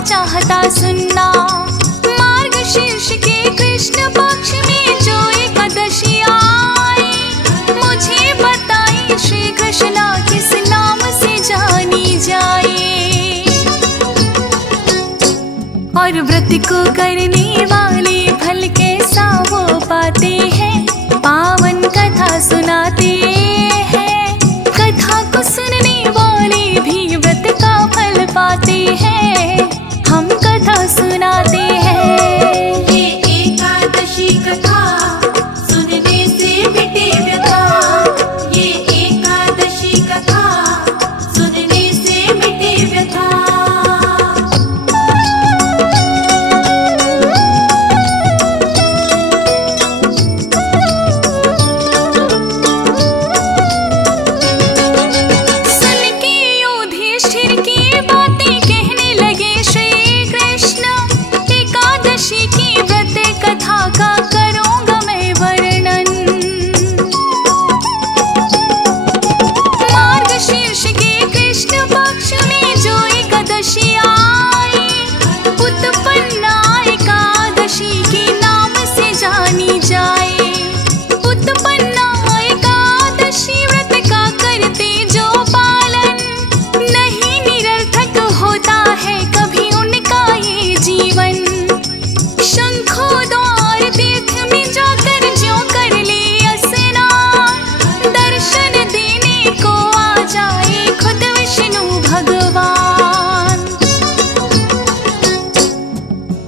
चाहता सुनना। मार्गशीर्ष के कृष्ण पक्ष में जो एकादशी आई, मुझे बताइए श्री कृष्णा किस नाम से जानी जाए। और व्रत को करने वाले फल कैसा वो पाते हैं, पावन कथा सुनाते हैं। कथा को सुनने वाले भी व्रत का फल पाते हैं, हम कथा सुनाते हैं। ये एकादशी कथा सुनने से मिटे व्यथा, ये एकादशी कथा सुनने से मिटे व्यथा।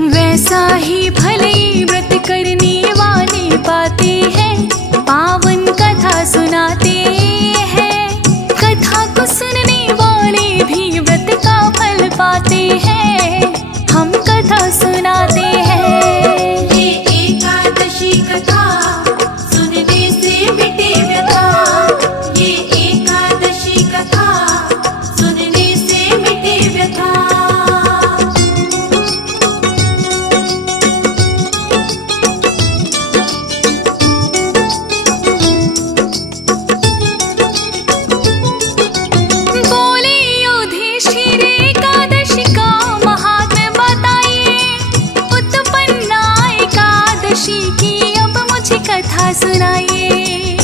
वैसा ही भले व्रत करने वाले पाते हैं, पावन कथा सुनाते हैं। कथा को सुनने वाले भी व्रत का फल पाते हैं, हम कथा सुनाते हैं। ये एकादशी कथा सुनने से मिटे व्यथा, ये एकादशी कथा सुनने से मिटे व्यथा। कथा सुनाइए।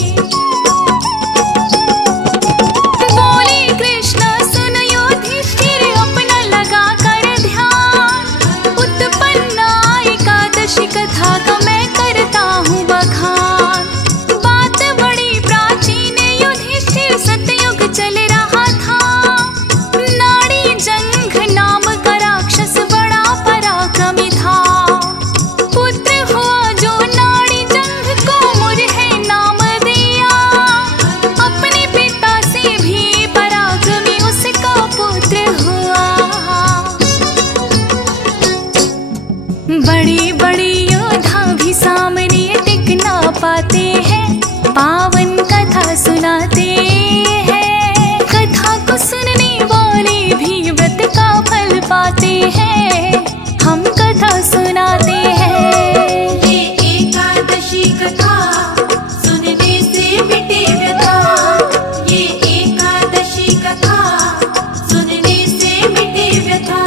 बोले कृष्ण सुन युधिष्ठिर अपना लगा कर ध्यान, उत्पन्ना एकादशी कथा का मैं करता हूँ बखान। बात बड़ी प्राचीन युधिष्ठिर सतयुग चल रहा था, नाड़ी जंघ नाम का राक्षस बड़ा पराक्रमी था। पुत्र हुआ जो नाड़ी अपने पिता से भी पराक्रमी उसका पुत्र हुआ। बड़े बड़े योद्धा भी सामने टिक ना पाते हैं, पावन कथा सुनाते हैं। कथा को सुनने वाले भी व्रत का फल पाते हैं, हम कथा सुनाते हैं। ये एकादशी कथा सुनने से मिटे व्यथा, ये एकादशी कथा सुनने से मिटे व्यथा।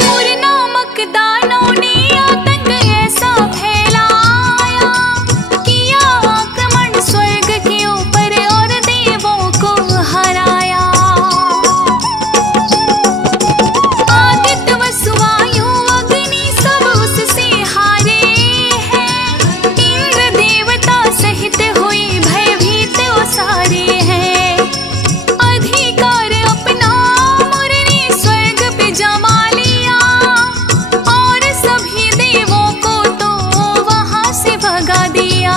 मूर नामक दानव ने आतंक ऐसा फैलाया, किया आक्रमण स्वर्ग के ऊपर और देवों को हराया। आदित्य वसु वायु अग्नि सब उससे हारे हैं, इंद्र देवता सहित हुए भयभीत वो सारे हैं। अधिकार अपना मूर ने स्वर्ग पे जमा लिया, और सभी देवों को तो वहां से भगा दिया।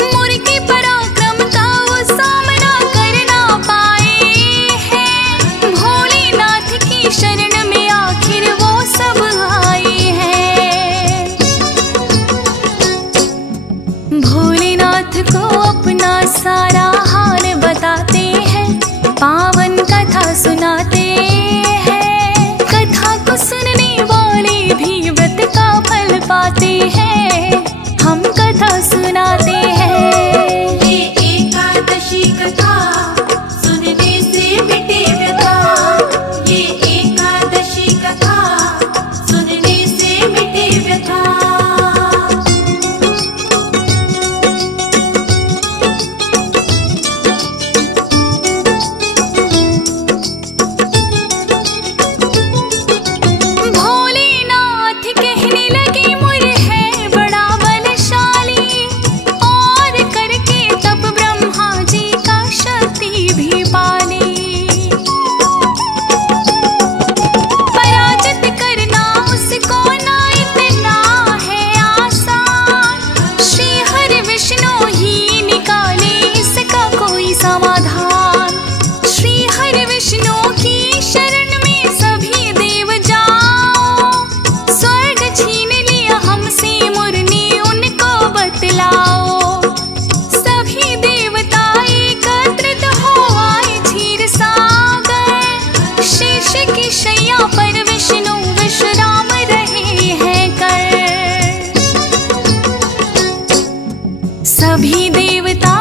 मूर के पराक्रम का वो सामना कर ना पाए हैं, भोलेनाथ की शरण में आखिर वो सब आए हैं। भोलेनाथ को अपना सारा हाल बताते हैं, पावन कथा सुनाते हैं। कथा को सुनने वाले भी व्रत का फल पाते सभी देवता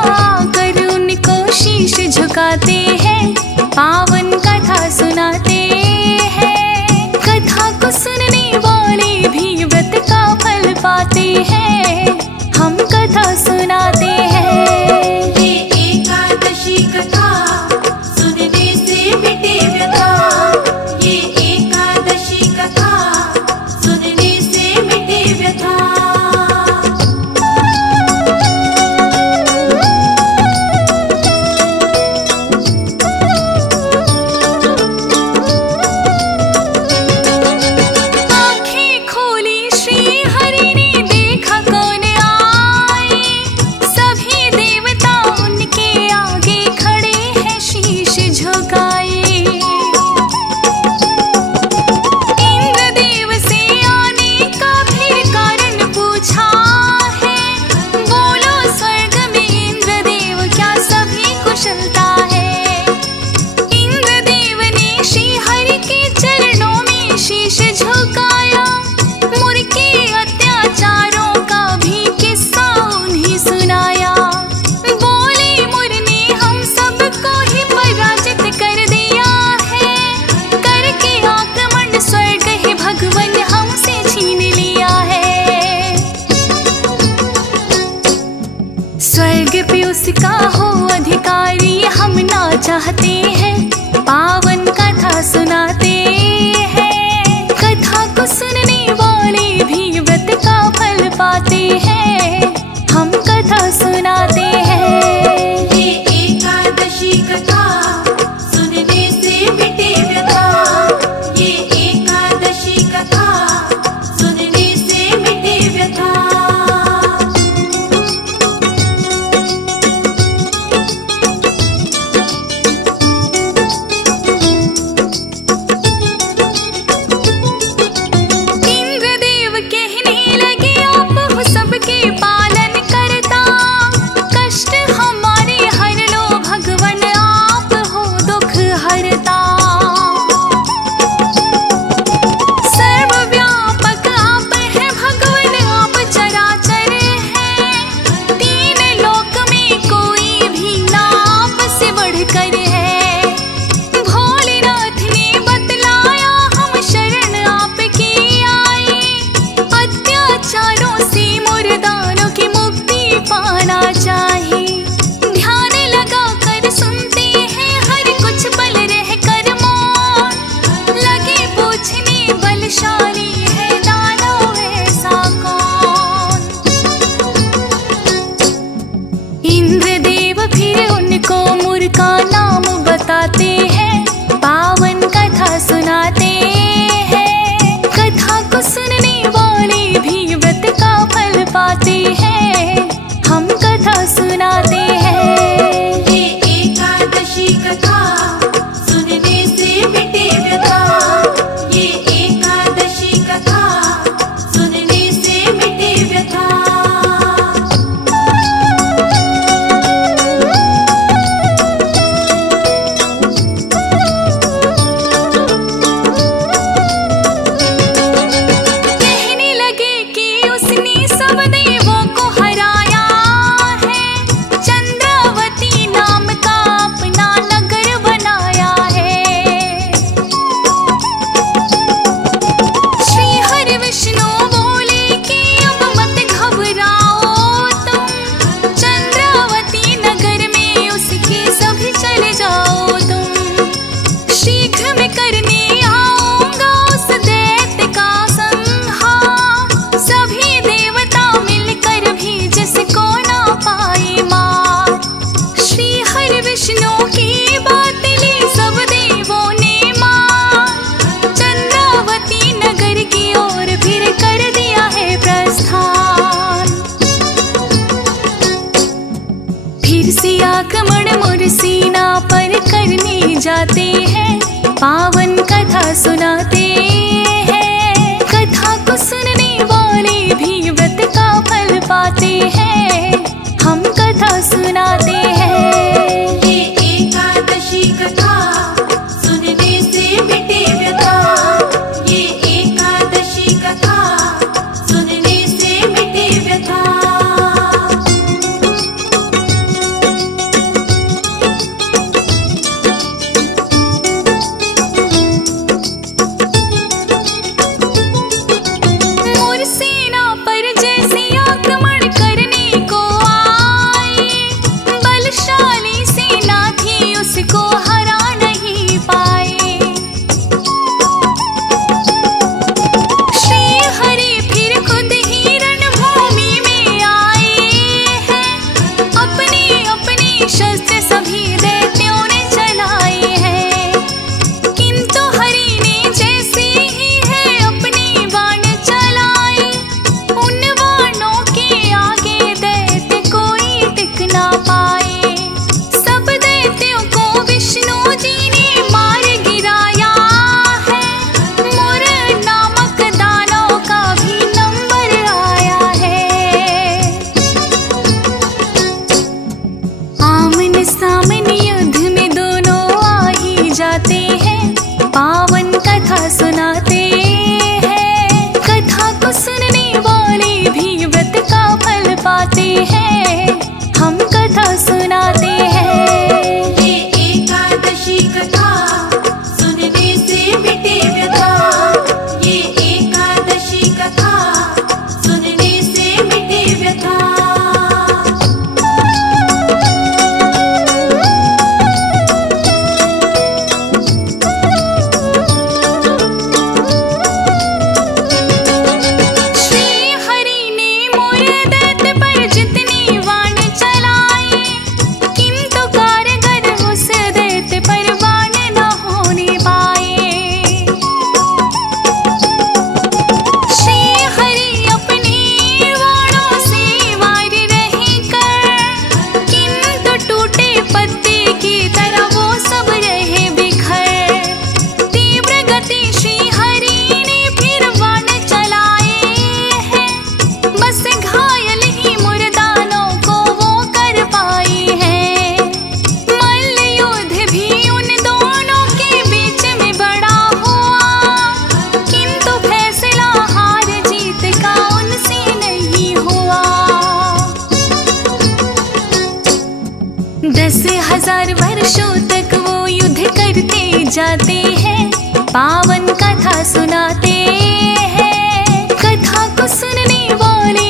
कर उनको शीश झुकाते हैं, पावन कथा सुनाते हैं। कथा को सुनने वाले भी व्रत का फल पाते हैं, हम कथा सुनाते हैं। ये एकादशी कथा सुनने से मिटे व्यथा, ये एकादशी कथा सुनने से मिटे व्यथा। स्वर्ग पे उसका हो अधिकारी, हम ना चाहते हैं, पावन कथा सुनाते हैं। कथा को सुनने वाले भी व्रत का फल पाते हैं, हम कथा सुनाते हैं। ये एकादशी कथा सुनने से मिटे व्यथा, ये एकादशी कथा सुनने से मिटे व्यथा। इंद्रदेव फिर उनको मुर का नाम बताते हैं, पावन कथा सुनाते हैं। कथा को सुनने वाले भी व्रत का फल पाते हैं, हम कथा सुनाते हैं। ये एकादशी कथा सुनने से मिटे व्यथा, ये एकादशी कथा सुनने से मिटे व्यथा। आक्रमण मोर सीना पर करने जाते हैं, पावन कथा सुनाते हैं। कथा को सुनने वाले भी व्रत का फल पाते हैं, हम कथा सुनाते हैं। ये एकादशी कथा सुनने से मिटे व्यथा, ये एकादशी कथा सुनने से मिटे व्यथा।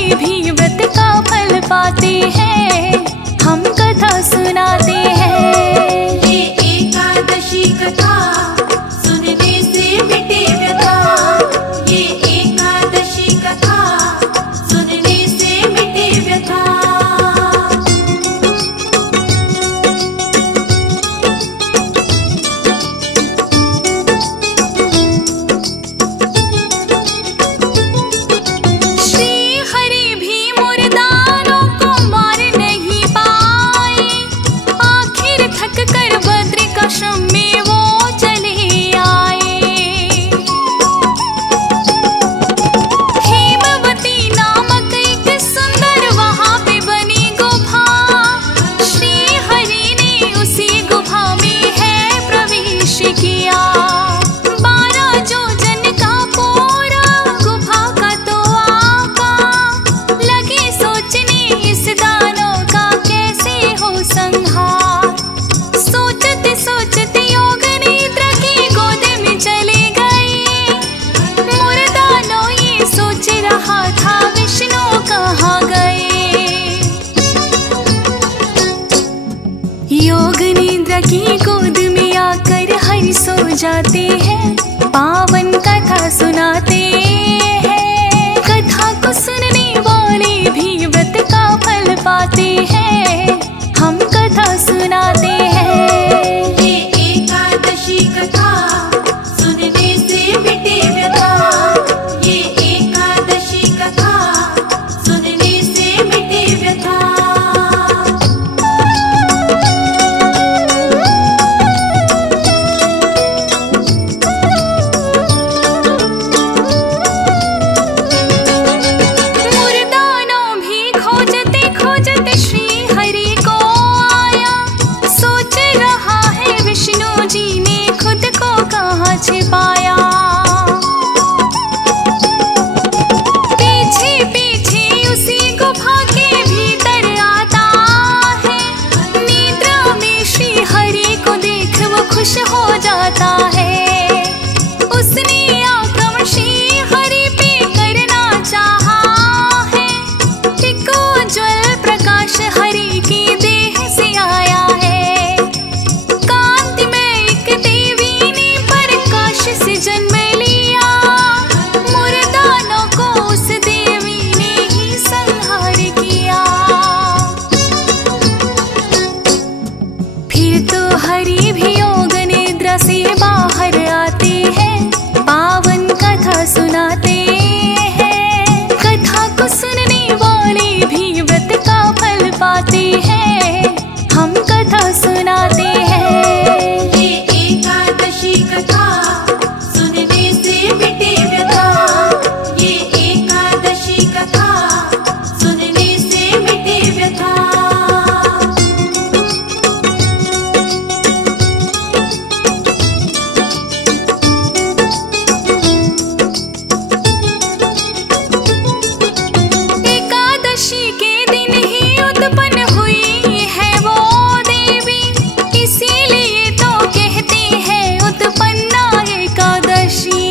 वाले भी व्रत का फल पाते हैं, हम कथा सुनाते हैं। ये एकादशी कथा सुनने से मिटे व्यथा, ये एकादशी कथा सुनने से मिटे व्यथा। योग निद्रा की गोद में आकर हरि सो जाते हैं, पावन कथा सुनाते हैं। कथा को सुनने वाले भी व्रत का फल पाते हैं, हम कथा सुनाते हैं। ये एकादशी कथा सुनने से मिटे व्यथा, ये एकादशी कथा सुनने से मिटे व्यथा। छिपाया पीछे पीछे उसी गुफा के भीतर आता है, निद्रा में श्री हरि को देख वो खुश हो जाता है। उसने आक्रमण श्री हरि पे करना चाहा है, एक उज्ज्वल प्रकाश हरि की देह से आया है। कांति में एक देवी से जन्म लिया, मुर्दानों को उस देवी ने ही संहार किया। फिर तो हरि भी योग निद्रा से बाहर आते हैं, पावन कथा सुनाते हैं। कथा को सुनने वाले भी व्रत का फल पाते हैं, हम कथा सुनाते हैं। ये एकादशी कथा सुनने से मिटे व्यथा, ये एकादशी कथा सुनने से मिटे व्यथा। एकादशी के दिन ही उत्पन्न हुई है वो देवी, इसीलिए तो कहते हैं उत्पन्ना एकादशी।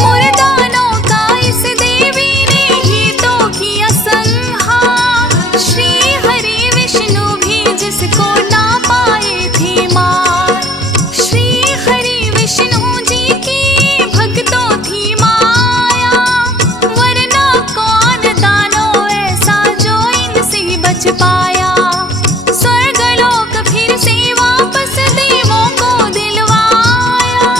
मुर्दानों का इस देवी ने ही तो किया संहार, श्री हरि विष्णु भी जिसको ना पाए थे मार। श्री हरि विष्णु जी की भक्तों थी माया, वरना कौन दानव ऐसा जो इनसे बच पाया। स्वर्गलोक फिर से वापस देवों को दिलवाया,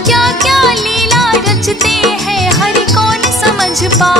क्या क्या लीला रचते हैं हरि कौन समझ पाया।